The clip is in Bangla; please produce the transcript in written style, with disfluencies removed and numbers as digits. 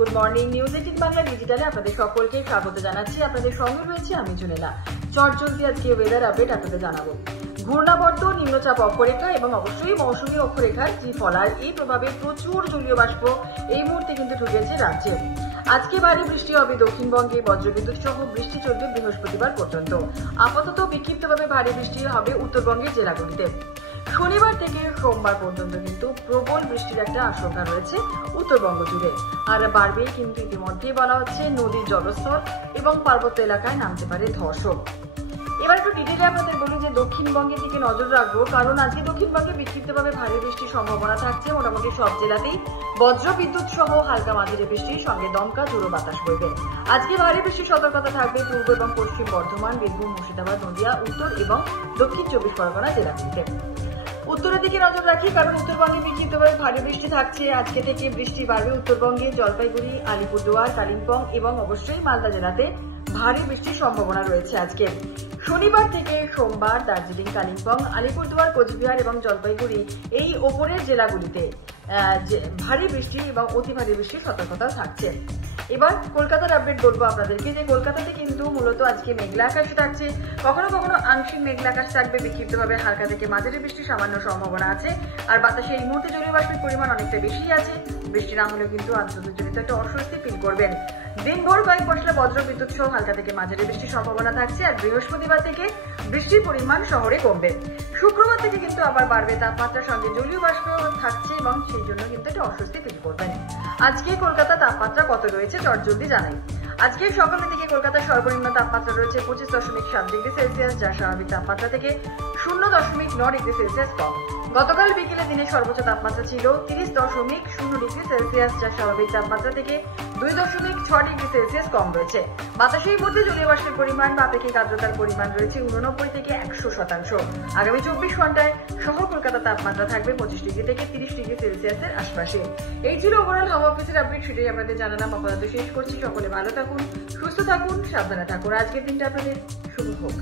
গুড মর্নিং নিউজ 18 বাংলা ডিজিটালে আপনাদের সকলকে স্বাগত জানাচ্ছি। আপনাদের সঙ্গে রয়েছে আমি জুনেলা। চটজলদি আজকে ওয়েদার আপডেট আপনাদের জানাবো। ঘূর্ণাবর্ত, নিম্নচাপ অক্ষরেখা এবং অবশ্যই মৌসুমী অক্ষরেখার জি ফলার এই প্রভাবে প্রচুর জলীয় বাষ্প এই মুহূর্তে কিন্তু ঢুকেছে রাজ্যে। আজকে ভারী বৃষ্টি হবে দক্ষিণবঙ্গে, বজ্রবিদ্যুৎ সহ বৃষ্টি চলবে বৃহস্পতিবার পর্যন্ত। আপাতত বিক্ষিপ্তভাবে ভারী বৃষ্টি হবে উত্তরবঙ্গের জেলাগুলিতে। শনিবার থেকে সোমবার পর্যন্ত কিন্তু প্রবল বৃষ্টির একটা আশঙ্কা রয়েছে উত্তরবঙ্গ জুড়ে। আর বাড়বে কিন্তু ইতিমধ্যেই বলা হচ্ছে নদীর জলস্তর এবং পার্বত্য এলাকায় নামতে পারে ধসও। এবার একটু ডিটেইলে আপনাদের বলি যে দক্ষিণবঙ্গের দিকে নজর রাখবো, কারণ আজকে দক্ষিণবঙ্গে বিক্ষিপ্তভাবে ভারী বৃষ্টির সম্ভাবনা থাকছে। মোটামুটি সব জেলাতেই বজ্রবিদ্যুৎ সহ হালকা মাঝারি বৃষ্টির সঙ্গে দমকা ঝোড়ো বাতাস বইবে। আজকে ভারী বৃষ্টির সতর্কতা থাকবে পূর্ব এবং পশ্চিম বর্ধমান, বীরভূম, মুর্শিদাবাদ, নদিয়া, উত্তর এবং দক্ষিণ 24 পরগনা জেলাগুলিতে। উত্তরের দিকে নজর রাখি, কারণ উত্তরবঙ্গে বিক্ষিপ্তভাবে ভারী বৃষ্টি থাকছে। আজকে থেকে বৃষ্টি বাড়বে উত্তরবঙ্গে, জলপাইগুড়ি, আলিপুরদুয়ার, কালিম্পং এবং অবশ্যই মালদা জেলাতে ভারী বৃষ্টির সম্ভাবনা রয়েছে আজকে। শনিবার থেকে সোমবার দার্জিলিং, কালিম্পং, আলিপুরদুয়ার, কোচবিহার এবং জলপাইগুড়ি এই ওপরের জেলাগুলিতে ভারী বৃষ্টি এবং অতি ভারী বৃষ্টির সতর্কতা থাকছে। এবার কলকাতার আপডেট বলবো আপনাদেরকে যে কলকাতাতে কিন্তু মূলত আজকে মেঘলা আকাশ থাকছে, কখনো কখনো আংশিক মেঘলা আকাশ থাকবে, বিক্ষিপ্তভাবে হালকা থেকে মাঝারি বৃষ্টির সামান্য সম্ভাবনা আছে। আর বাতাসে এই মুহূর্তে জলীয় বাষ্পের পরিমাণ অনেকটা বেশি আছে। বৃষ্টি না হলেও কিন্তু আন্তর্জাতিক একটা অস্বস্তি ফিল করবেন। দিনভর কয়েক পশলা বজ্রবিদ্যুৎ সহ হালকা থেকে মাঝারি বৃষ্টির সম্ভাবনা থাকছে। আর বৃহস্পতিবার থেকে বৃষ্টির পরিমাণ শহরে কমবে। শুক্রবার থেকে কিন্তু আবার বাড়বে তাপমাত্রার সঙ্গে জলীয় বাষ্প থাকছে এবং সেই জন্য কিন্তু একটা অস্বস্তি ফিল করবেন। আজকে কলকাতা তাপমাত্রা কত রয়েছে চটজলদি জানাই। আজকে সকালের দিকে কলকাতার সর্বনিম্ন তাপমাত্রা রয়েছে 25.7 ডিগ্রি সেলসিয়াস, যা স্বাভাবিক তাপমাত্রা থেকে 0.9 ডিগ্রি সেলসিয়াস কম। গতকাল বিকেলে দিনে সর্বোচ্চ তাপমাত্রা ছিল 30.0 ডিগ্রি সেলসিয়াস, যা স্বাভাবিক তাপমাত্রা থেকে 2.6 ডিগ্রি সেলসিয়াস কম রয়েছে। বাতাসের মধ্যে জলীয় বাষ্পের পরিমাণ বা আপেক্ষিক আর্দ্রতার পরিমাণ রয়েছে 89 থেকে 100%। আগামী 24 ঘন্টায় শহর কলকাতার তাপমাত্রা থাকবে 25 ডিগ্রি থেকে 30 ডিগ্রি সেলসিয়াসের আশপাশে। এই ছিল ওভারঅল হাওয়া অফিসের আপডেট, সেটাই আপনাদের জানালাম। আপাতত শেষ করছি। সকলে ভালো থাকুন, সুস্থ থাকুন, সাবধানে থাকুন। আজকের দিনটা আপনাদের শুভ হোক।